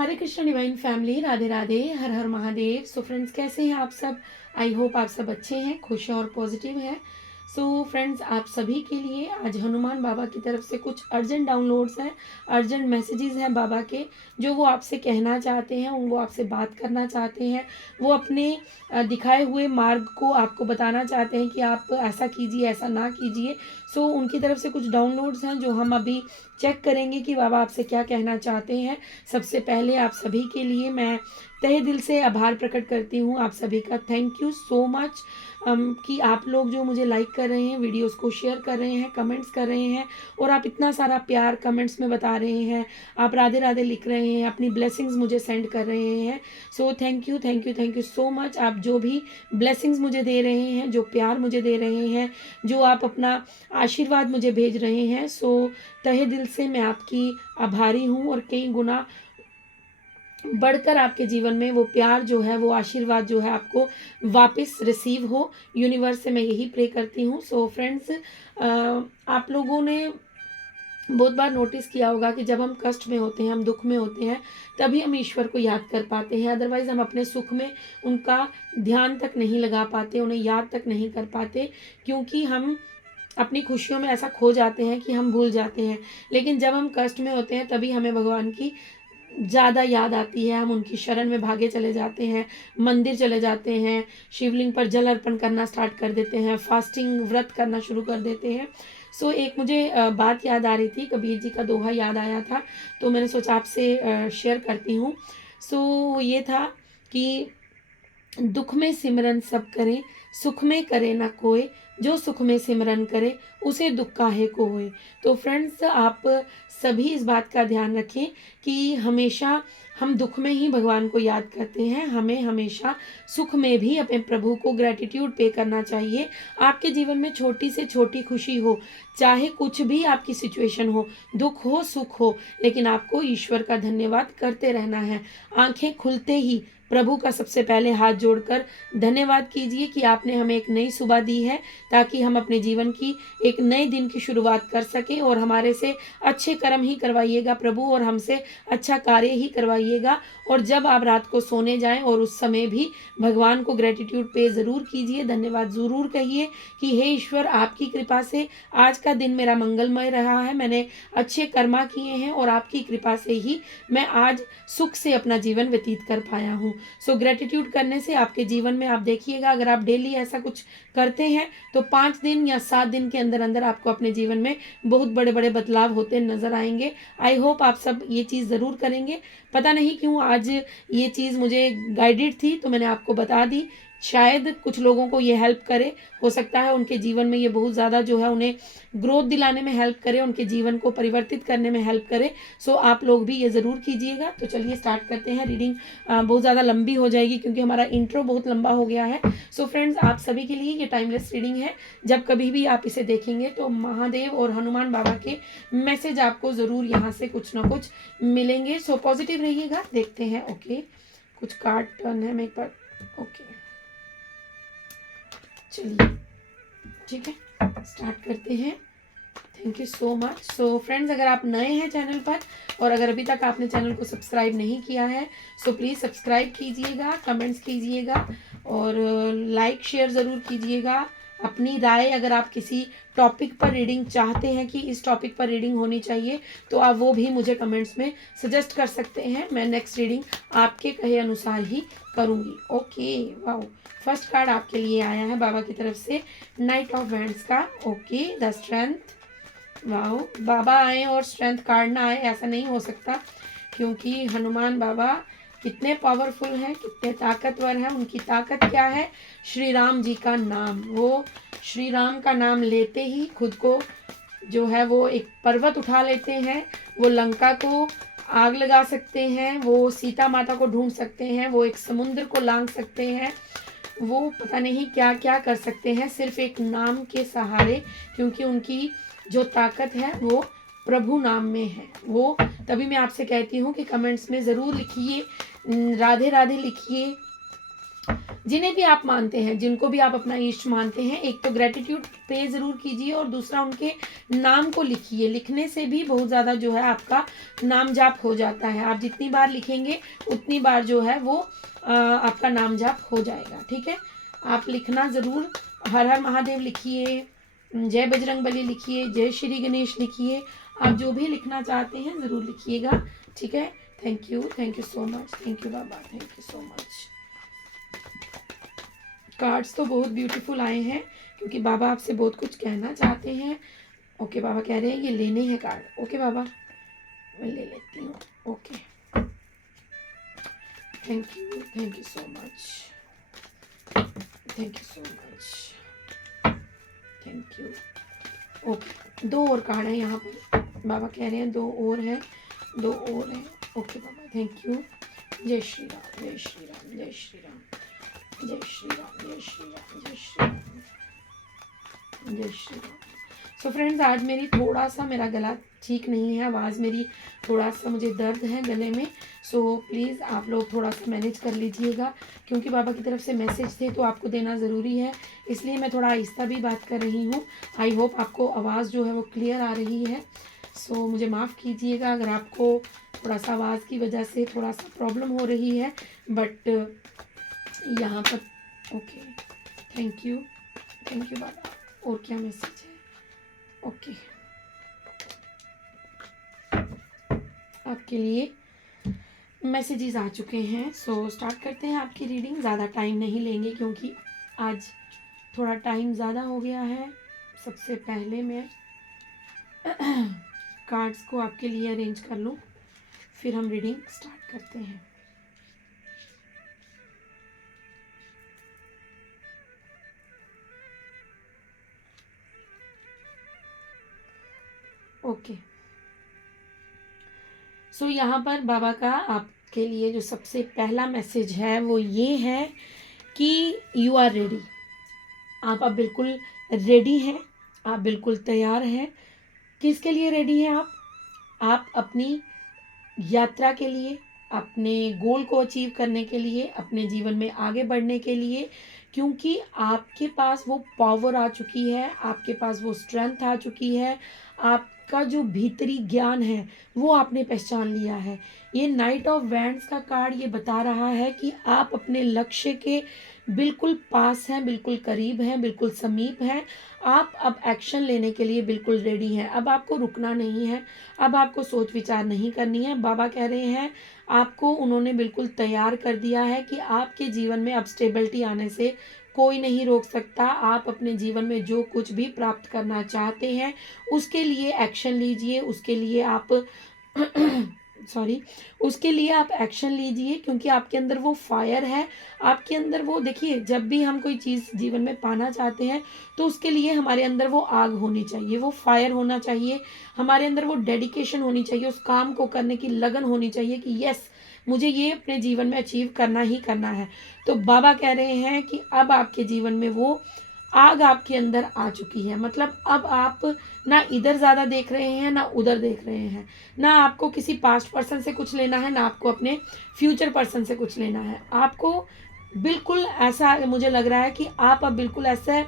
हरे Krishna divine family, Radhe Radhe, हर हर Mahadev. So friends, कैसे हैं आप सब? आई होप आप सब अच्छे हैं, खुश हैं और पॉजिटिव हैं। सो फ्रेंड्स, आप सभी के लिए आज हनुमान बाबा की तरफ से कुछ अर्जेंट डाउनलोड्स हैं, अर्जेंट मैसेजेस हैं बाबा के, जो वो आपसे कहना चाहते हैं, वो आपसे बात करना चाहते हैं। वो अपने दिखाए हुए मार्ग को आपको बताना चाहते हैं कि आप ऐसा कीजिए, ऐसा ना कीजिए। सो उनकी तरफ से कुछ डाउनलोड्स हैं जो हम अभी चेक करेंगे कि बाबा आपसे क्या कहना चाहते हैं। सबसे पहले आप सभी के लिए मैं तहे दिल से आभार प्रकट करती हूँ, आप सभी का थैंक यू सो मच कि आप लोग जो मुझे लाइक कर रहे हैं, वीडियोस को शेयर कर रहे हैं, कमेंट्स कर रहे हैं और आप इतना सारा प्यार कमेंट्स में बता रहे हैं, आप राधे राधे लिख रहे हैं, अपनी ब्लेसिंग्स मुझे सेंड कर रहे हैं। So thank you thank you thank you so much. आप जो भी ब्लेसिंग्स मुझे दे रहे हैं, जो प्यार मुझे दे रहे हैं, जो आप अपना आशीर्वाद मुझे भेज रहे हैं, सो तहे दिल से मैं आपकी आभारी हूँ और कई गुना बढ़कर आपके जीवन में वो प्यार जो है, वो आशीर्वाद जो है, आपको वापस रिसीव हो। यूनिवर्स से मैं यही प्रे करती हूँ। सो फ्रेंड्स, आप लोगों ने बहुत बार नोटिस किया होगा कि जब हम कष्ट में होते हैं, हम दुख में होते हैं, तभी हम ईश्वर को याद कर पाते हैं। अदरवाइज हम अपने सुख में उनका ध्यान तक नहीं लगा पाते, उन्हें याद तक नहीं कर पाते, क्योंकि हम अपनी खुशियों में ऐसा खो जाते हैं कि हम भूल जाते हैं। लेकिन जब हम कष्ट में होते हैं, तभी हमें भगवान की ज़्यादा याद आती है। हम उनकी शरण में भागे चले जाते हैं, मंदिर चले जाते हैं, शिवलिंग पर जल अर्पण करना स्टार्ट कर देते हैं, फास्टिंग व्रत करना शुरू कर देते हैं। सो एक मुझे बात याद आ रही थी, कबीर जी का दोहा याद आया था, तो मैंने सोचा आपसे शेयर करती हूँ। सो ये था कि दुख में सिमरन सब करें, सुख में करे ना कोई, जो सुख में सिमरन करे उसे दुख काहे को होए। तो फ्रेंड्स, आप सभी इस बात का ध्यान रखें कि हमेशा हम दुख में ही भगवान को याद करते हैं, हमें हमेशा सुख में भी अपने प्रभु को ग्रैटिट्यूड पे करना चाहिए। आपके जीवन में छोटी से छोटी खुशी हो, चाहे कुछ भी आपकी सिचुएशन हो, दुख हो सुख हो, लेकिन आपको ईश्वर का धन्यवाद करते रहना है। आंखें खुलते ही प्रभु का सबसे पहले हाथ जोड़कर धन्यवाद कीजिए कि आपने हमें एक नई सुबह दी है, ताकि हम अपने जीवन की एक नए दिन की शुरुआत कर सकें। और हमारे से अच्छे कर्म ही करवाइएगा प्रभु, और हमसे अच्छा कार्य ही करवाइएगा। और जब आप रात को सोने जाएं, और उस समय भी भगवान को ग्रेटिट्यूड पे ज़रूर कीजिए, धन्यवाद ज़रूर कहिए कि हे ईश्वर, आपकी कृपा से आज का दिन मेरा मंगलमय रहा है, मैंने अच्छे कर्मा किए हैं और आपकी कृपा से ही मैं आज सुख से अपना जीवन व्यतीत कर पाया हूँ। सो ग्रेटिट्यूड करने से आपके जीवन में आप देखिएगा, अगर आप डेली ऐसा कुछ करते हैं तो 5 दिन या 7 दिन के अंदर अंदर आपको अपने जीवन में बहुत बड़े बड़े बदलाव होते नजर आएंगे। आई होप आप सब ये चीज़ ज़रूर करेंगे। पता नहीं क्यों आज ये चीज़ मुझे गाइडेड थी, तो मैंने आपको बता दी। शायद कुछ लोगों को ये हेल्प करे, हो सकता है उनके जीवन में ये बहुत ज़्यादा जो है उन्हें ग्रोथ दिलाने में हेल्प करे, उनके जीवन को परिवर्तित करने में हेल्प करे। सो आप लोग भी ये ज़रूर कीजिएगा। तो चलिए स्टार्ट करते हैं। रीडिंग बहुत ज़्यादा लंबी हो जाएगी क्योंकि हमारा इंट्रो बहुत लंबा हो गया है। सो फ्रेंड्स, आप सभी के लिए ये टाइमलेस रीडिंग है। जब कभी भी आप इसे देखेंगे तो महादेव और हनुमान बाबा के मैसेज आपको ज़रूर यहाँ से कुछ ना कुछ मिलेंगे। सो पॉजिटिव रहिएगा। देखते हैं। ओके, कुछ कार्ड टर्न है मेरे पर। ओके, चलिए ठीक है, स्टार्ट करते हैं। Thank you so much. So friends, अगर आप नए हैं चैनल पर और अगर अभी तक आपने चैनल को सब्सक्राइब नहीं किया है, सो प्लीज़ सब्सक्राइब कीजिएगा, कमेंट्स कीजिएगा और लाइक शेयर ज़रूर कीजिएगा। अपनी राय, अगर आप किसी टॉपिक पर रीडिंग चाहते हैं कि इस टॉपिक पर रीडिंग होनी चाहिए, तो आप वो भी मुझे कमेंट्स में सजेस्ट कर सकते हैं। मैं नेक्स्ट रीडिंग आपके कहे अनुसार ही करूँगी। ओके, वाओ, फर्स्ट कार्ड आपके लिए आया है बाबा की तरफ से, नाइट ऑफ वैंड्स का। Okay, the strength. वाओ, बाबा आए और स्ट्रेंथ कार्ड ना आए, ऐसा नहीं हो सकता, क्योंकि हनुमान बाबा कितने पावरफुल हैं, कितने ताकतवर हैं। उनकी ताकत क्या है? श्री राम जी का नाम। वो श्री राम का नाम लेते ही खुद को जो है वो एक पर्वत उठा लेते हैं, वो लंका को आग लगा सकते हैं, वो सीता माता को ढूंढ सकते हैं, वो एक समुद्र को लांघ सकते हैं, वो पता नहीं क्या क्या कर सकते हैं सिर्फ एक नाम के सहारे, क्योंकि उनकी जो ताकत है वो प्रभु नाम में है। वो तभी मैं आपसे कहती हूँ कि कमेंट्स में ज़रूर लिखिए, राधे राधे लिखिए, जिन्हें भी आप मानते हैं, जिनको भी आप अपना इष्ट मानते हैं, एक तो ग्रेटिट्यूड पे ज़रूर कीजिए और दूसरा उनके नाम को लिखिए। लिखने से भी बहुत ज़्यादा जो है आपका नाम जाप हो जाता है। आप जितनी बार लिखेंगे उतनी बार जो है वो आपका नाम जाप हो जाएगा। ठीक है, आप लिखना ज़रूर। हर हर महादेव लिखिए, जय बजरंगबली लिखिए, जय श्री गणेश लिखिए। आप जो भी लिखना चाहते हैं ज़रूर लिखिएगा। ठीक है, thank you so much, thank you Baba, thank you so much. Cards तो बहुत ब्यूटीफुल आए हैं क्योंकि बाबा आपसे बहुत कुछ कहना चाहते हैं। ओके, बाबा कह रहे हैं ये लेने हैं कार्ड। ओके बाबा, मैं ले लेती हूँ। Okay, thank you so much, thank you so much, thank you. Okay, 2 और कार्ड हैं यहाँ पर। बाबा कह रहे हैं 2 और हैं, 2 और हैं। Okay Baba, thank you. जय श्री राम, जय श्री राम, जय श्री राम, जय श्री राम, जय श्री राम, जय श्री राम, जय श्री राम। सो फ्रेंड्स, आज मेरी थोड़ा सा मेरा गला ठीक नहीं है, आवाज़ मेरी थोड़ा सा, मुझे दर्द है गले में। सो प्लीज़ आप लोग थोड़ा सा मैनेज कर लीजिएगा क्योंकि बाबा की तरफ से मैसेज थे तो आपको देना ज़रूरी है, इसलिए मैं थोड़ा आहिस्ता भी बात कर रही हूँ। आई होप आपको आवाज़ जो है वो क्लियर आ रही है। सो मुझे माफ़ कीजिएगा अगर आपको थोड़ा सा आवाज़ की वजह से थोड़ा सा प्रॉब्लम हो रही है, बट यहाँ पर ओके, थैंक यू बाबा। और क्या मैसेज है? ओके, आपके लिए मैसेजेस आ चुके हैं। सो स्टार्ट करते हैं आपकी रीडिंग। ज़्यादा टाइम नहीं लेंगे क्योंकि आज थोड़ा टाइम ज़्यादा हो गया है। सबसे पहले मैं कार्ड्स को आपके लिए अरेंज कर लूँ, फिर हम रीडिंग स्टार्ट करते हैं। ओके, सो यहाँ पर बाबा का आपके लिए जो सबसे पहला मैसेज है वो ये है कि यू आर रेडी। आप अब बिल्कुल रेडी हैं, आप बिल्कुल तैयार हैं। किसके लिए रेडी हैं आप अपनी यात्रा के लिए, अपने गोल को अचीव करने के लिए, अपने जीवन में आगे बढ़ने के लिए, क्योंकि आपके पास वो पावर आ चुकी है, आपके पास वो स्ट्रेंथ आ चुकी है, आपका जो भीतरी ज्ञान है वो आपने पहचान लिया है। ये नाइट ऑफ वैंड्स का कार्ड ये बता रहा है कि आप अपने लक्ष्य के बिल्कुल पास हैं, बिल्कुल करीब हैं, बिल्कुल समीप हैं। आप अब एक्शन लेने के लिए बिल्कुल रेडी हैं। अब आपको रुकना नहीं है, अब आपको सोच विचार नहीं करनी है। बाबा कह रहे हैं आपको उन्होंने बिल्कुल तैयार कर दिया है कि आपके जीवन में अब स्टेबिलिटी आने से कोई नहीं रोक सकता। आप अपने जीवन में जो कुछ भी प्राप्त करना चाहते हैं उसके लिए एक्शन लीजिए, उसके लिए आप उसके लिए आप एक्शन लीजिए क्योंकि आपके अंदर वो फायर है, आपके अंदर वो, देखिए जब भी हम कोई चीज़ जीवन में पाना चाहते हैं तो उसके लिए हमारे अंदर वो आग होनी चाहिए, वो फायर होना चाहिए, हमारे अंदर वो डेडिकेशन होनी चाहिए, उस काम को करने की लगन होनी चाहिए कि यस मुझे ये अपने जीवन में अचीव करना ही करना है। तो बाबा कह रहे हैं कि अब आपके जीवन में वो आग आपके अंदर आ चुकी है। मतलब अब आप ना इधर ज़्यादा देख रहे हैं ना उधर देख रहे हैं, ना आपको किसी पास्ट पर्सन से कुछ लेना है ना आपको अपने फ्यूचर पर्सन से कुछ लेना है। आपको बिल्कुल ऐसा मुझे लग रहा है कि आप अब बिल्कुल ऐसा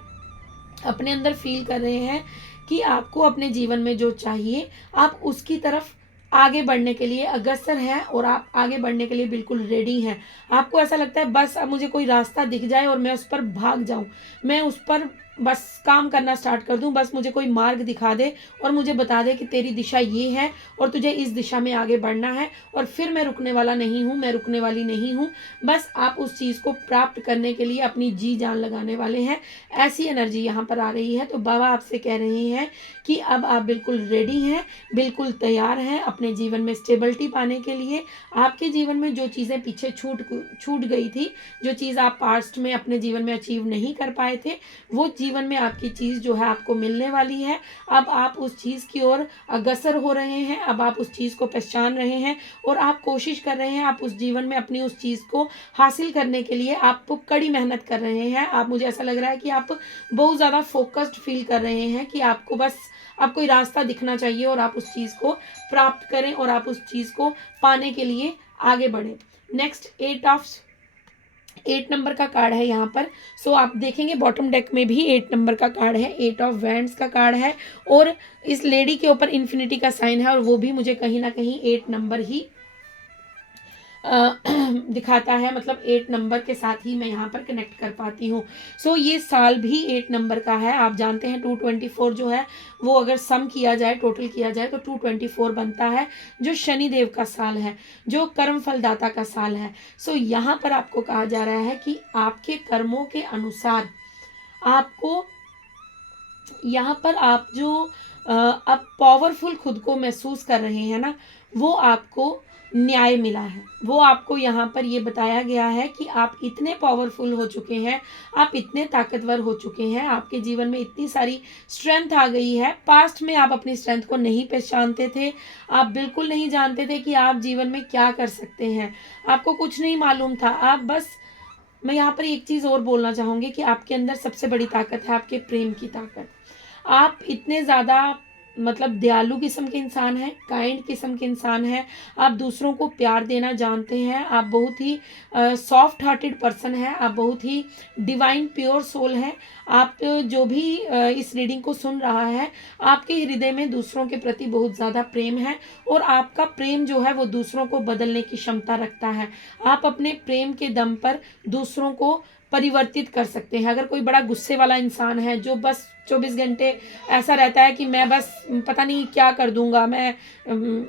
अपने अंदर फील कर रहे हैं कि आपको अपने जीवन में जो चाहिए आप उसकी तरफ आगे बढ़ने के लिए अग्रसर हैं और आप आगे बढ़ने के लिए बिल्कुल रेडी हैं। आपको ऐसा लगता है बस अब मुझे कोई रास्ता दिख जाए और मैं उस पर भाग जाऊं, मैं उस पर बस काम करना स्टार्ट कर दूं, बस मुझे कोई मार्ग दिखा दे और मुझे बता दे कि तेरी दिशा ये है और तुझे इस दिशा में आगे बढ़ना है और फिर मैं रुकने वाला नहीं हूँ, मैं रुकने वाली नहीं हूँ। बस आप उस चीज़ को प्राप्त करने के लिए अपनी जी जान लगाने वाले हैं। ऐसी एनर्जी यहाँ पर आ रही है। तो बाबा आपसे कह रहे हैं कि अब आप बिल्कुल रेडी हैं, बिल्कुल तैयार हैं अपने जीवन में स्टेबिलिटी पाने के लिए। आपके जीवन में जो चीज़ें पीछे छूट गई थी, जो चीज़ आप पास्ट में अपने जीवन में अचीव नहीं कर पाए थे, वो जीवन में आपकी चीज़ जो है आपको मिलने वाली है। अब आप उस चीज़ की ओर अग्रसर हो रहे हैं, अब आप उस चीज़ को पहचान रहे हैं और आप कोशिश कर रहे हैं, आप उस जीवन में अपनी उस चीज़ को हासिल करने के लिए आप कड़ी मेहनत कर रहे हैं। आप, मुझे ऐसा लग रहा है कि आप बहुत ज़्यादा फोकस्ड फील कर रहे हैं कि आपको बस अब कोई रास्ता दिखना चाहिए और आप उस चीज़ को प्राप्त करें और आप उस चीज़ को पाने के लिए आगे बढ़ें। नेक्स्ट 8 नंबर का कार्ड है यहाँ पर। सो आप देखेंगे बॉटम डेक में भी 8 नंबर का कार्ड है, 8 ऑफ वैंड्स का कार्ड है और इस लेडी के ऊपर इन्फिनिटी का साइन है और वो भी मुझे कहीं ना कहीं 8 नंबर ही दिखाता है, मतलब 8 नंबर के साथ ही मैं यहाँ पर कनेक्ट कर पाती हूँ। सो ये साल भी 8 नंबर का है। आप जानते हैं 224 जो है वो अगर सम किया जाए, टोटल किया जाए तो 224 बनता है, जो शनि देव का साल है, जो कर्म फलदाता का साल है। सो यहाँ पर आपको कहा जा रहा है कि आपके कर्मों के अनुसार आपको यहाँ पर आप जो अब पावरफुल खुद को महसूस कर रहे हैं ना, वो आपको न्याय मिला है। वो आपको यहाँ पर ये बताया गया है कि आप इतने पावरफुल हो चुके हैं, आप इतने ताकतवर हो चुके हैं, आपके जीवन में इतनी सारी स्ट्रेंथ आ गई है। पास्ट में आप अपनी स्ट्रेंथ को नहीं पहचानते थे, आप बिल्कुल नहीं जानते थे कि आप जीवन में क्या कर सकते हैं, आपको कुछ नहीं मालूम था। आप बस, मैं यहाँ पर एक चीज़ और बोलना चाहूँगी कि आपके अंदर सबसे बड़ी ताकत है आपके प्रेम की ताकत। आप इतने ज़्यादा मतलब दयालु किस्म के इंसान हैं, काइंड किस्म के इंसान हैं, आप दूसरों को प्यार देना जानते हैं, आप बहुत ही सॉफ्ट हार्टेड पर्सन हैं, आप बहुत ही डिवाइन प्योर सोल हैं। आप जो भी इस रीडिंग को सुन रहा है, आपके हृदय में दूसरों के प्रति बहुत ज़्यादा प्रेम है और आपका प्रेम जो है वो दूसरों को बदलने की क्षमता रखता है। आप अपने प्रेम के दम पर दूसरों को परिवर्तित कर सकते हैं। अगर कोई बड़ा गुस्से वाला इंसान है जो बस 24 घंटे ऐसा रहता है कि मैं बस पता नहीं क्या कर दूंगा, मैं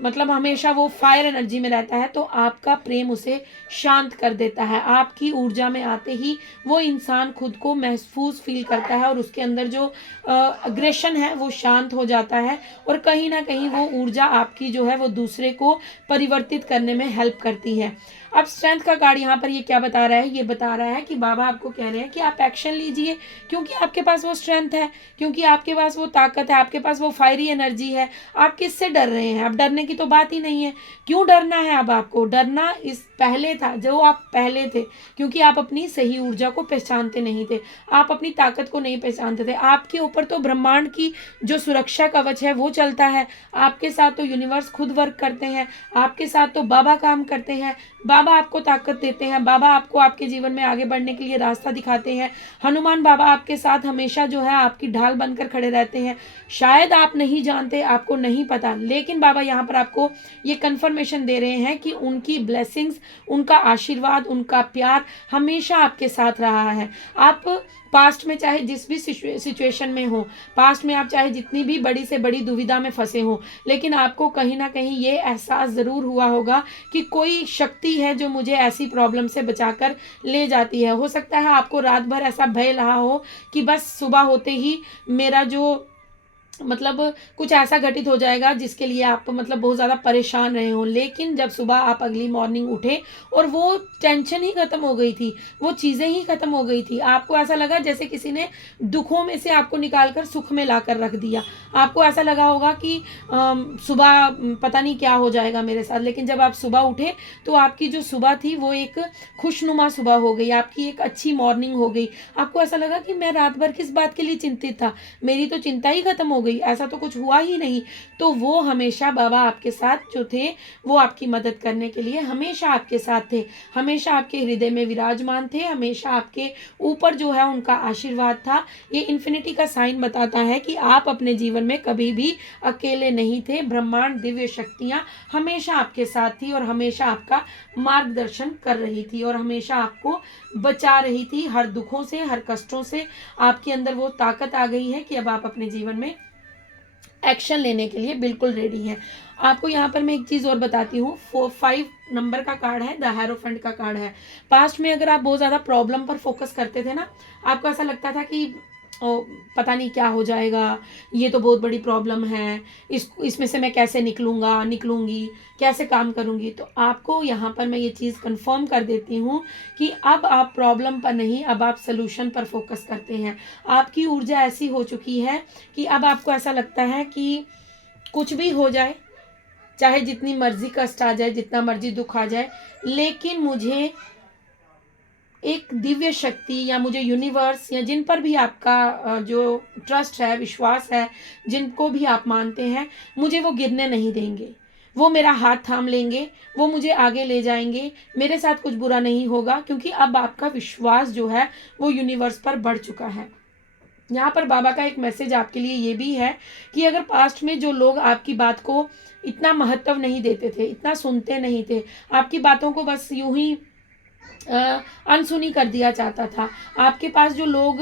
मतलब हमेशा वो फायर एनर्जी में रहता है, तो आपका प्रेम उसे शांत कर देता है। आपकी ऊर्जा में आते ही वो इंसान खुद को महफूज फील करता है और उसके अंदर जो अग्रेशन है वो शांत हो जाता है और कहीं ना कहीं वो ऊर्जा आपकी जो है वो दूसरे को परिवर्तित करने में हेल्प करती है। अब स्ट्रेंथ का कार्ड यहाँ पर ये क्या बता रहा है, ये बता रहा है कि बाबा आपको कह रहे हैं कि आप एक्शन लीजिए, क्योंकि आपके पास वो स्ट्रेंथ है, क्योंकि आपके पास वो ताकत है, आपके पास वो फायरी एनर्जी है। आप किससे डर रहे हैं? अब डरने की तो बात ही नहीं है। क्यों डरना है? अब आपको डरना इस पहले था जो आप पहले थे, क्योंकि आप अपनी सही ऊर्जा को पहचानते नहीं थे, आप अपनी ताकत को नहीं पहचानते थे। आपके ऊपर तो ब्रह्मांड की जो सुरक्षा कवच है वो चलता है, आपके साथ तो यूनिवर्स खुद वर्क करते हैं, आपके साथ तो बाबा काम करते हैं, बाबा आपको ताकत देते हैं, बाबा आपको आपके जीवन में आगे बढ़ने के लिए रास्ता दिखाते हैं। हनुमान बाबा आपके साथ हमेशा जो है आपकी ढाल बनकर खड़े रहते हैं। शायद आप नहीं जानते, आपको नहीं पता, लेकिन बाबा यहाँ पर आपको ये कंफर्मेशन दे रहे हैं कि उनकी ब्लेसिंग्स, उनका आशीर्वाद, उनका प्यार हमेशा आपके साथ रहा है। आप पास्ट में चाहे जिस भी सिचुएशन में हो, पास्ट में आप चाहे जितनी भी बड़ी से बड़ी दुविधा में फंसे हो, लेकिन आपको कहीं ना कहीं ये एहसास ज़रूर हुआ होगा कि कोई शक्ति है जो मुझे ऐसी प्रॉब्लम से बचाकर ले जाती है। हो सकता है आपको रात भर ऐसा भय रहा हो कि बस सुबह होते ही मेरा जो मतलब कुछ ऐसा घटित हो जाएगा जिसके लिए आप मतलब बहुत ज़्यादा परेशान रहे हो, लेकिन जब सुबह आप अगली मॉर्निंग उठे और वो टेंशन ही ख़त्म हो गई थी, वो चीज़ें ही ख़त्म हो गई थी, आपको ऐसा लगा जैसे किसी ने दुखों में से आपको निकाल कर सुख में ला कर रख दिया। आपको ऐसा लगा होगा कि सुबह पता नहीं क्या हो जाएगा मेरे साथ, लेकिन जब आप सुबह उठे तो आपकी जो सुबह थी वो एक खुशनुमा सुबह हो गई, आपकी एक अच्छी मॉर्निंग हो गई। आपको ऐसा लगा कि मैं रात भर किस बात के लिए चिंतित था, मेरी तो चिंता ही ख़त्म हो गई, ऐसा तो कुछ हुआ ही नहीं। तो वो हमेशा बाबा आपके साथ जो थे वो आपकी मदद करने के लिए हमेशा आपके साथ थे, हमेशा आपके हृदय में विराजमान थे, हमेशा आपके ऊपर जो है उनका आशीर्वाद था। ये इन्फिनिटी का साइन बताता है कि आप अपने जीवन में कभी भी अकेले नहीं थे। ब्रह्मांड दिव्य शक्तियां हमेशा आपके साथ थी और हमेशा आपका मार्गदर्शन कर रही थी और हमेशा आपको बचा रही थी हर दुखों से, हर कष्टों से। आपके अंदर वो ताकत आ गई है कि अब आप अपने जीवन में एक्शन लेने के लिए बिल्कुल रेडी है। आपको यहाँ पर मैं एक चीज़ और बताती हूँ, 5 नंबर का कार्ड है, द हेरोफेंट का कार्ड है। पास्ट में अगर आप बहुत ज़्यादा प्रॉब्लम पर फोकस करते थे ना, आपको ऐसा लगता था कि पता नहीं क्या हो जाएगा, ये तो बहुत बड़ी प्रॉब्लम है, इसमें से मैं कैसे निकलूंगी, कैसे काम करूंगी। तो आपको यहाँ पर मैं ये चीज़ कंफर्म कर देती हूँ कि अब आप प्रॉब्लम पर नहीं, अब आप सलूशन पर फोकस करते हैं। आपकी ऊर्जा ऐसी हो चुकी है कि अब आपको ऐसा लगता है कि कुछ भी हो जाए, चाहे जितनी मर्जी कष्ट आ जाए, जितना मर्जी दुख आ जाए, लेकिन मुझे एक दिव्य शक्ति या मुझे यूनिवर्स या जिन पर भी आपका जो ट्रस्ट है, विश्वास है, जिनको भी आप मानते हैं, मुझे वो गिरने नहीं देंगे। वो मेरा हाथ थाम लेंगे, वो मुझे आगे ले जाएंगे, मेरे साथ कुछ बुरा नहीं होगा, क्योंकि अब आपका विश्वास जो है वो यूनिवर्स पर बढ़ चुका है। यहाँ पर बाबा का एक मैसेज आपके लिए ये भी है कि अगर पास्ट में जो लोग आपकी बात को इतना महत्व नहीं देते थे, इतना सुनते नहीं थे, आपकी बातों को बस यूं ही अनसुनी कर दिया जाता था, आपके पास जो लोग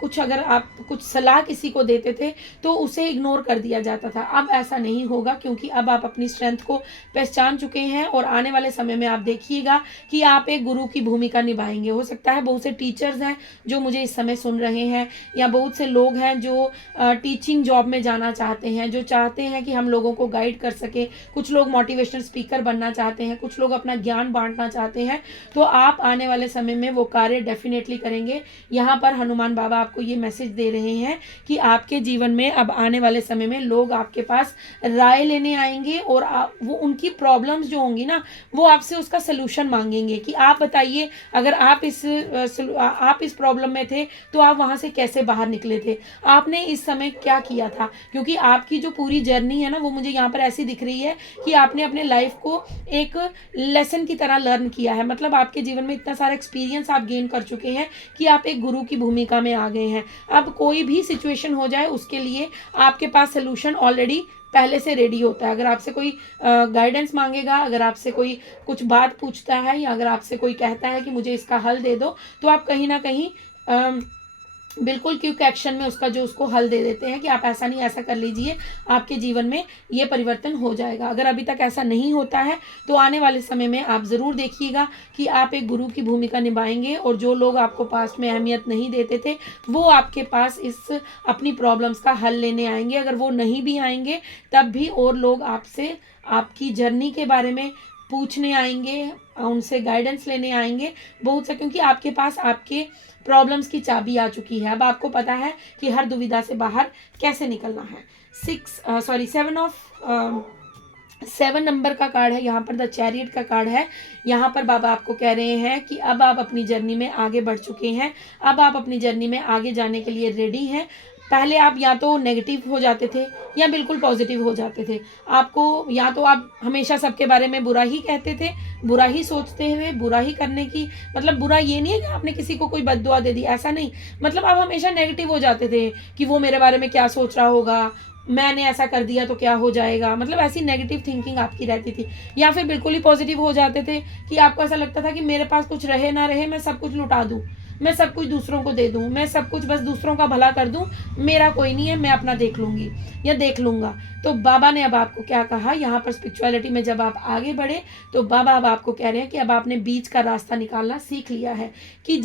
कुछ अगर आप कुछ सलाह किसी को देते थे तो उसे इग्नोर कर दिया जाता था, अब ऐसा नहीं होगा, क्योंकि अब आप अपनी स्ट्रेंथ को पहचान चुके हैं और आने वाले समय में आप देखिएगा कि आप एक गुरु की भूमिका निभाएंगे। हो सकता है बहुत से टीचर्स हैं जो मुझे इस समय सुन रहे हैं, या बहुत से लोग हैं जो टीचिंग जॉब में जाना चाहते हैं, जो चाहते हैं कि हम लोगों को गाइड कर सके, कुछ लोग मोटिवेशनल स्पीकर बनना चाहते हैं, कुछ लोग अपना ज्ञान बांटना चाहते हैं, तो आप आने वाले समय में वो कार्य डेफिनेटली करेंगे। यहाँ पर हनुमान बाबा आपको ये मैसेज दे रहे हैं कि आपके जीवन में अब आने वाले समय में लोग आपके पास राय लेने आएंगे और वो उनकी प्रॉब्लम्स जो होंगी ना, वो आपसे उसका सलूशन मांगेंगे कि आप बताइए, अगर आप इस प्रॉब्लम में थे तो आप वहाँ से कैसे बाहर निकले थे, आपने इस समय क्या किया था। क्योंकि आपकी जो पूरी जर्नी है ना, वो मुझे यहाँ पर ऐसी दिख रही है कि आपने अपने लाइफ को एक लेसन की तरह लर्न किया है, मतलब आपके जीवन में इतना सारा एक्सपीरियंस आप गेन कर चुके हैं कि आप एक गुरु की भूमिका में आ गए हैं। अब कोई भी सिचुएशन हो जाए उसके लिए आपके पास सोल्यूशन ऑलरेडी पहले से रेडी होता है। अगर आपसे कोई गाइडेंस मांगेगा, अगर आपसे कोई कुछ बात पूछता है, या अगर आपसे कोई कहता है कि मुझे इसका हल दे दो, तो आप कहीं ना कहीं बिल्कुल क्विक एक्शन में उसको हल दे देते हैं कि आप ऐसा नहीं ऐसा कर लीजिए, आपके जीवन में ये परिवर्तन हो जाएगा। अगर अभी तक ऐसा नहीं होता है तो आने वाले समय में आप ज़रूर देखिएगा कि आप एक गुरु की भूमिका निभाएंगे, और जो लोग आपको पास्ट में अहमियत नहीं देते थे वो आपके पास इस अपनी प्रॉब्लम्स का हल लेने आएंगे। अगर वो नहीं भी आएंगे तब भी और लोग आपसे आपकी जर्नी के बारे में पूछने आएंगे, उनसे गाइडेंस लेने आएंगे बहुत सा, क्योंकि आपके पास आपके प्रॉब्लम्स की चाबी आ चुकी है। अब आपको पता है कि हर दुविधा से बाहर कैसे निकलना है। 7 नंबर का कार्ड है, यहाँ पर द चैरियट का कार्ड है। यहाँ पर बाबा आपको कह रहे हैं कि अब आप अपनी जर्नी में आगे बढ़ चुके हैं, अब आप अपनी जर्नी में आगे जाने के लिए रेडी हैं। पहले आप या तो नेगेटिव हो जाते थे या बिल्कुल पॉजिटिव हो जाते थे। आपको या तो आप हमेशा सबके बारे में बुरा ही कहते थे, बुरा ही सोचते हुए, बुरा ही करने की, मतलब बुरा ये नहीं है कि आपने किसी को कोई बद्दुआ दे दी, ऐसा नहीं, मतलब आप हमेशा नेगेटिव हो जाते थे कि वो मेरे बारे में क्या सोच रहा होगा, मैंने ऐसा कर दिया तो क्या हो जाएगा, मतलब ऐसी नेगेटिव थिंकिंग आपकी रहती थी। या फिर बिल्कुल ही पॉजिटिव हो जाते थे कि आपको ऐसा लगता था कि मेरे पास कुछ रहे ना रहे, मैं सब कुछ लुटा दूँ, मैं सब कुछ दूसरों को दे दूँ, मैं सब कुछ बस दूसरों का भला कर दूँ, मेरा कोई नहीं है, मैं अपना देख लूँगी या देख लूँगा। तो बाबा ने अब आपको क्या कहा, यहाँ पर स्पिरिचुअलिटी में जब आप आगे बढ़े तो बाबा अब आपको कह रहे हैं कि अब आपने बीच का रास्ता निकालना सीख लिया है, कि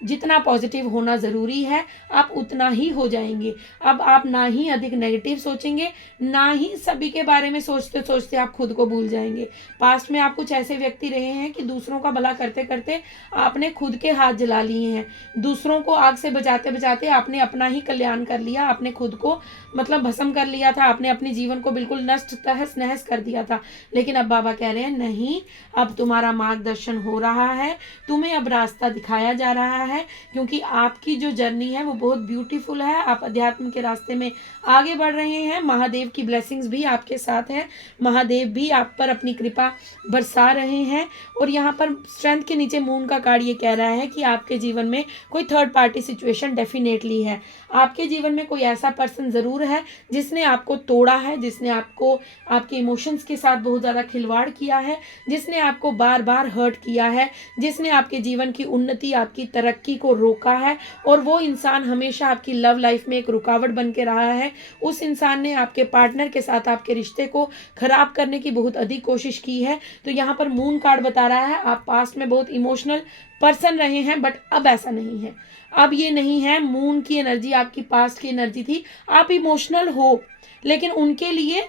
जितना पॉजिटिव होना ज़रूरी है आप उतना ही हो जाएंगे। अब आप ना ही अधिक नेगेटिव सोचेंगे, ना ही सभी के बारे में सोचते सोचते आप खुद को भूल जाएंगे। पास्ट में आप कुछ ऐसे व्यक्ति रहे हैं कि दूसरों का भला करते करते आपने खुद के हाथ जला लिए हैं, दूसरों को आग से बचाते बचाते आपने अपना ही कल्याण कर लिया, आपने खुद को मतलब भस्म कर लिया था, आपने अपने जीवन को बिल्कुल नष्ट तहस नहस कर दिया था। लेकिन अब बाबा कह रहे हैं नहीं, अब तुम्हारा मार्गदर्शन हो रहा है, तुम्हें अब रास्ता दिखाया जा रहा है, क्योंकि आपकी जो जर्नी है वो बहुत ब्यूटीफुल है, आप अध्यात्म के रास्ते में आगे बढ़ रहे हैं। महादेव की ब्लेसिंग्स भी आपके साथ है, महादेव भी आप पर अपनी कृपा बरसा रहे हैं। और यहाँ पर स्ट्रेंथ के नीचे मून का कार्ड ये कह रहा है कि आपके जीवन में कोई थर्ड पार्टी सिचुएशन डेफिनेटली है, आपके जीवन में कोई ऐसा पर्सन ज़रूर है जिसने आपको तोड़ा है, जिसने आपको आपके इमोशंस के साथ बहुत ज़्यादा खिलवाड़ किया है, जिसने आपको बार बार हर्ट किया है, जिसने आपके जीवन की उन्नति, आपकी तरक्की को रोका है, और वो इंसान हमेशा आपकी लव लाइफ में एक रुकावट बन के रहा है। उस इंसान ने आपके पार्टनर के साथ आपके रिश्ते को खराब करने की बहुत अधिक कोशिश की है। तो यहाँ पर मून कार्ड बता रहा है आप पास्ट में बहुत इमोशनल पर्सन रहे हैं, बट अब ऐसा नहीं है, अब ये नहीं है। मून की एनर्जी आपकी पास्ट की एनर्जी थी, आप इमोशनल हो, लेकिन उनके लिए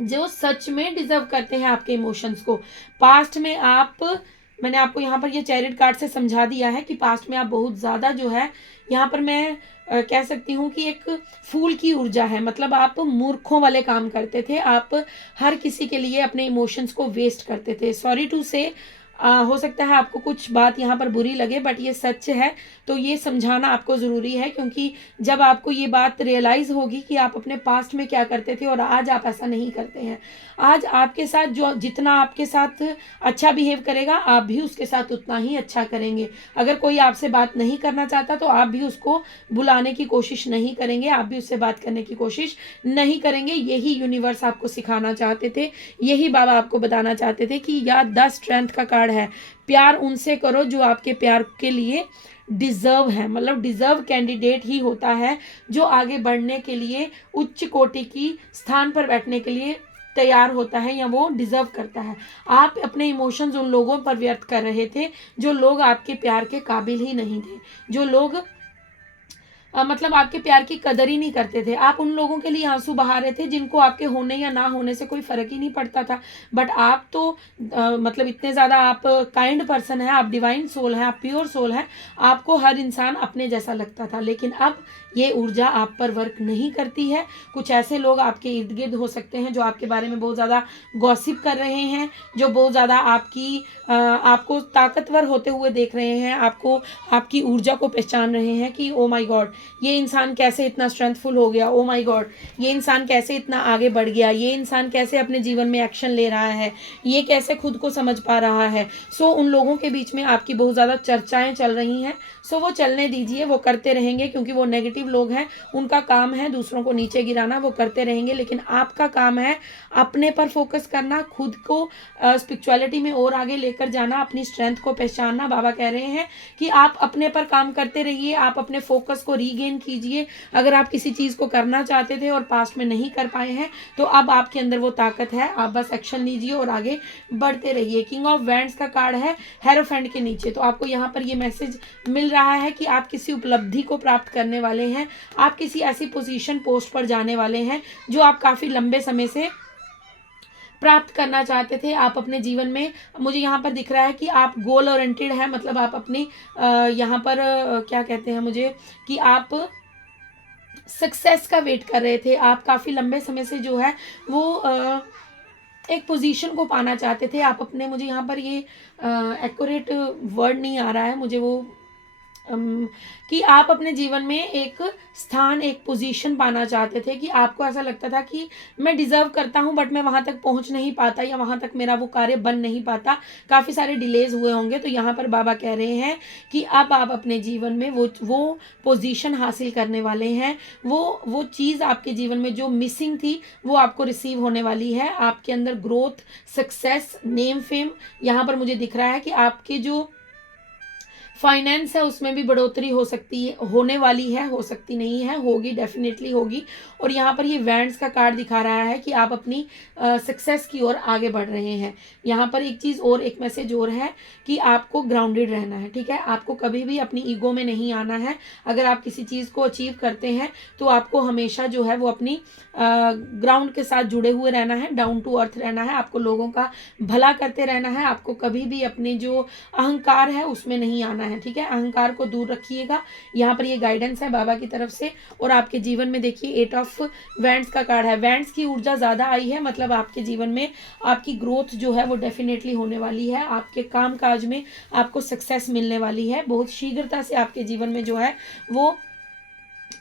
जो सच में डिजर्व करते हैं आपके इमोशंस को। पास्ट में मैंने आपको यहाँ पर ये चैरिट कार्ड से समझा दिया है कि पास्ट में आप बहुत ज़्यादा जो है, यहाँ पर मैं कह सकती हूँ कि एक फूल की ऊर्जा है, मतलब आप मूर्खों वाले काम करते थे, आप हर किसी के लिए अपने इमोशंस को वेस्ट करते थे। सॉरी टू से हो सकता है आपको कुछ बात यहाँ पर बुरी लगे, बट ये सच है, तो ये समझाना आपको ज़रूरी है, क्योंकि जब आपको ये बात रियलाइज़ होगी कि आप अपने पास्ट में क्या करते थे और आज आप ऐसा नहीं करते हैं। आज आपके साथ जो जितना आपके साथ अच्छा बिहेव करेगा, आप भी उसके साथ उतना ही अच्छा करेंगे। अगर कोई आपसे बात नहीं करना चाहता तो आप भी उसको बुलाने की कोशिश नहीं करेंगे, आप भी उससे बात करने की कोशिश नहीं करेंगे। यही यूनिवर्स आपको सिखाना चाहते थे, यही बाबा आपको बताना चाहते थे कि या द स्ट्रेंथ का कार्ड है, प्यार उनसे करो जो आपके प्यार के लिए डिज़र्व है, मतलब डिज़र्व कैंडिडेट ही होता है जो आगे बढ़ने के लिए उच्च कोटि की स्थान पर बैठने के लिए तैयार होता है या वो डिज़र्व करता है। आप अपने इमोशंस उन लोगों पर व्यर्थ कर रहे थे जो लोग आपके प्यार के काबिल ही नहीं थे, जो लोग मतलब आपके प्यार की कदर ही नहीं करते थे। आप उन लोगों के लिए आंसू बहा रहे थे जिनको आपके होने या ना होने से कोई फ़र्क ही नहीं पड़ता था। बट आप तो मतलब इतने ज़्यादा आप काइंड पर्सन हैं, आप डिवाइन सोल हैं, आप प्योर सोल हैं, आपको हर इंसान अपने जैसा लगता था। लेकिन अब ये ऊर्जा आप पर वर्क नहीं करती है। कुछ ऐसे लोग आपके इर्द गिर्द हो सकते हैं जो आपके बारे में बहुत ज़्यादा गॉसिप कर रहे हैं, जो बहुत ज़्यादा आपको ताकतवर होते हुए देख रहे हैं, आपको आपकी ऊर्जा को पहचान रहे हैं कि ओ माय गॉड, ये इंसान कैसे इतना स्ट्रेंथफुल हो गया, ओ माय गॉड, ये इंसान कैसे इतना आगे बढ़ गया, ये इंसान कैसे अपने जीवन में एक्शन ले रहा है, ये कैसे खुद को समझ पा रहा है। सो उन लोगों के बीच में आपकी बहुत ज़्यादा चर्चाएं चल रही हैं। सो वो चलने दीजिए, वो करते रहेंगे, क्योंकि वो नेगेटिव लोग हैं, उनका काम है दूसरों को नीचे गिराना, वो करते रहेंगे। लेकिन आपका काम है अपने पर फोकस करना, खुद को स्पिरिचुअलिटी में और आगे लेकर जाना, अपनी स्ट्रेंथ को पहचानना। बाबा कह रहे हैं कि आप अपने पर काम करते रहिए, आप अपने फोकस को रीगेन कीजिए। अगर आप किसी चीज़ को करना चाहते थे और पास्ट में नहीं कर पाए हैं, तो अब आपके अंदर वो ताकत है, आप बस एक्शन लीजिए और आगे बढ़ते रहिए। किंग ऑफ वैंड्स का कार्ड है हेरोफेंट के नीचे, तो आपको यहाँ पर ये मैसेज मिल रहा है कि आप किसी उपलब्धि को प्राप्त करने वाले हैं, आप किसी ऐसी पोजीशन पोस्ट पर जाने वाले हैं जो आप काफ़ी लंबे समय से प्राप्त करना चाहते थे। आप अपने जीवन में, मुझे यहाँ पर दिख रहा है कि आप गोल ओरिएंटेड है, मतलब आप अपनी यहाँ पर क्या कहते हैं मुझे, कि आप सक्सेस का वेट कर रहे थे। आप काफ़ी लंबे समय से जो है वो एक पोजीशन को पाना चाहते थे। आप अपने, मुझे यहाँ पर ये एक्यूरेट वर्ड नहीं आ रहा है मुझे वो, कि आप अपने जीवन में एक स्थान, एक पोजीशन पाना चाहते थे, कि आपको ऐसा लगता था कि मैं डिज़र्व करता हूं, बट मैं वहां तक पहुंच नहीं पाता या वहां तक मेरा वो कार्य बन नहीं पाता, काफ़ी सारे डिलेज हुए होंगे। तो यहाँ पर बाबा कह रहे हैं कि अब आप अपने जीवन में वो पोजीशन हासिल करने वाले हैं, वो चीज़ आपके जीवन में जो मिसिंग थी वो आपको रिसीव होने वाली है। आपके अंदर ग्रोथ, सक्सेस, नेम, फेम, यहाँ पर मुझे दिख रहा है कि आपके जो फाइनेंस है उसमें भी बढ़ोतरी हो सकती है, होने वाली है, हो सकती नहीं है, होगी, डेफिनेटली होगी। और यहाँ पर ये वैंड्स का कार्ड दिखा रहा है कि आप अपनी सक्सेस की ओर आगे बढ़ रहे हैं। यहाँ पर एक चीज़ और, एक मैसेज और है कि आपको ग्राउंडेड रहना है, ठीक है। आपको कभी भी अपनी ईगो में नहीं आना है। अगर आप किसी चीज़ को अचीव करते हैं तो आपको हमेशा जो है वो अपनी ग्राउंड के साथ जुड़े हुए रहना है, डाउन टू अर्थ रहना है, आपको लोगों का भला करते रहना है। आपको कभी भी अपने जो अहंकार है उसमें नहीं आना है, ठीक है। अहंकार को दूर रखिएगा। यहाँ पर ये गाइडेंस है बाबा की तरफ से। और आपके जीवन में देखिए 8 ऑफ वैंड्स का कार्ड है, वैंड्स की ऊर्जा ज़्यादा आई है, मतलब आपके जीवन में आपकी ग्रोथ जो है वो डेफिनेटली होने वाली है। आपके काम काज में आपको सक्सेस मिलने वाली है, बहुत शीघ्रता से आपके जीवन में जो है वो,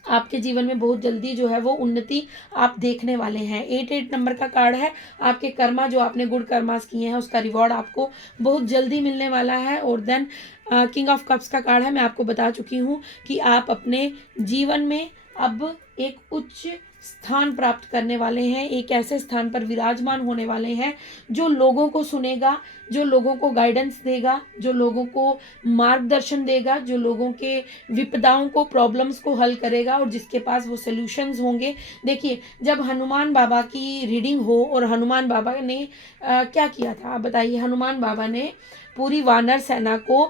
आपके जीवन में बहुत जल्दी जो है वो उन्नति आप देखने वाले हैं। 8 नंबर का कार्ड है, आपके कर्मा, जो आपने गुड कर्मास किए हैं उसका रिवॉर्ड आपको बहुत जल्दी मिलने वाला है। और देन किंग ऑफ कप्स का कार्ड है, मैं आपको बता चुकी हूँ कि आप अपने जीवन में अब एक उच्च स्थान प्राप्त करने वाले हैं, एक ऐसे स्थान पर विराजमान होने वाले हैं जो लोगों को सुनेगा, जो लोगों को गाइडेंस देगा, जो लोगों को मार्गदर्शन देगा, जो लोगों के विपदाओं को, प्रॉब्लम्स को हल करेगा और जिसके पास वो सॉल्यूशंस होंगे। देखिए, जब हनुमान बाबा की रीडिंग हो, और हनुमान बाबा ने क्या किया था आप बताइए। हनुमान बाबा ने पूरी वानर सेना को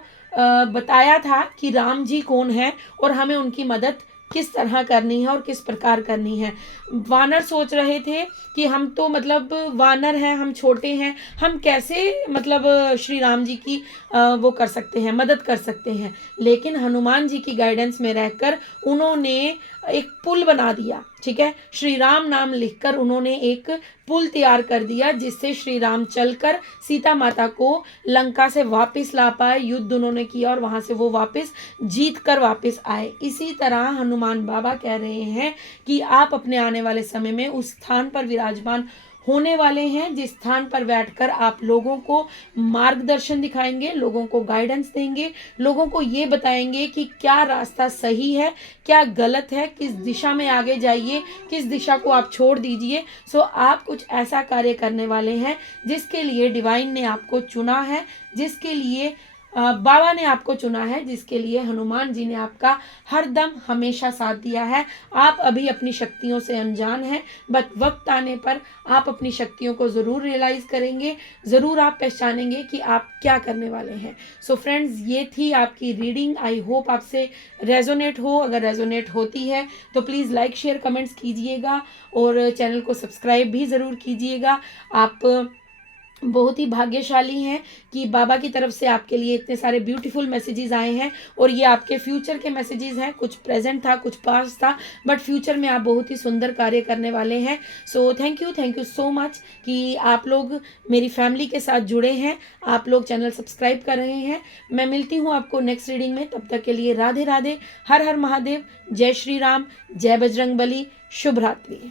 बताया था कि राम जी कौन है और हमें उनकी मदद किस तरह करनी है और किस प्रकार करनी है। वानर सोच रहे थे कि हम तो मतलब वानर हैं, हम छोटे हैं, हम कैसे मतलब श्री राम जी की वो कर सकते हैं, मदद कर सकते हैं। लेकिन हनुमान जी की गाइडेंस में रहकर उन्होंने एक पुल बना दिया, ठीक है, श्री राम नाम लिखकर उन्होंने एक पुल तैयार कर दिया जिससे श्री राम चलकर सीता माता को लंका से वापस ला पाए। युद्ध उन्होंने किया और वहां से वो वापस जीत कर वापस आए। इसी तरह हनुमान बाबा कह रहे हैं कि आप अपने आने वाले समय में उस स्थान पर विराजमान होने वाले हैं जिस स्थान पर बैठकर आप लोगों को मार्गदर्शन दिखाएंगे, लोगों को गाइडेंस देंगे, लोगों को ये बताएंगे कि क्या रास्ता सही है, क्या गलत है, किस दिशा में आगे जाइए, किस दिशा को आप छोड़ दीजिए। सो आप कुछ ऐसा कार्य करने वाले हैं जिसके लिए डिवाइन ने आपको चुना है, जिसके लिए बाबा ने आपको चुना है, जिसके लिए हनुमान जी ने आपका हर दम हमेशा साथ दिया है। आप अभी अपनी शक्तियों से अनजान हैं, बट वक्त आने पर आप अपनी शक्तियों को ज़रूर रियलाइज़ करेंगे, ज़रूर आप पहचानेंगे कि आप क्या करने वाले हैं। सो फ्रेंड्स, ये थी आपकी रीडिंग। आई होप आपसे रेजोनेट हो। अगर रेजोनेट होती है तो प्लीज़ लाइक शेयर कमेंट्स कीजिएगा और चैनल को सब्सक्राइब भी ज़रूर कीजिएगा। आप बहुत ही भाग्यशाली हैं कि बाबा की तरफ से आपके लिए इतने सारे ब्यूटीफुल मैसेजेस आए हैं और ये आपके फ्यूचर के मैसेजेस हैं। कुछ प्रेजेंट था, कुछ पास्ट था, बट फ्यूचर में आप बहुत ही सुंदर कार्य करने वाले हैं। So thank you so much कि आप लोग मेरी फैमिली के साथ जुड़े हैं, आप लोग चैनल सब्सक्राइब कर रहे हैं। मैं मिलती हूँ आपको नेक्स्ट रीडिंग में। तब तक के लिए राधे राधे, हर हर महादेव, जय श्री राम, जय बजरंग बली, शुभ रात्रि।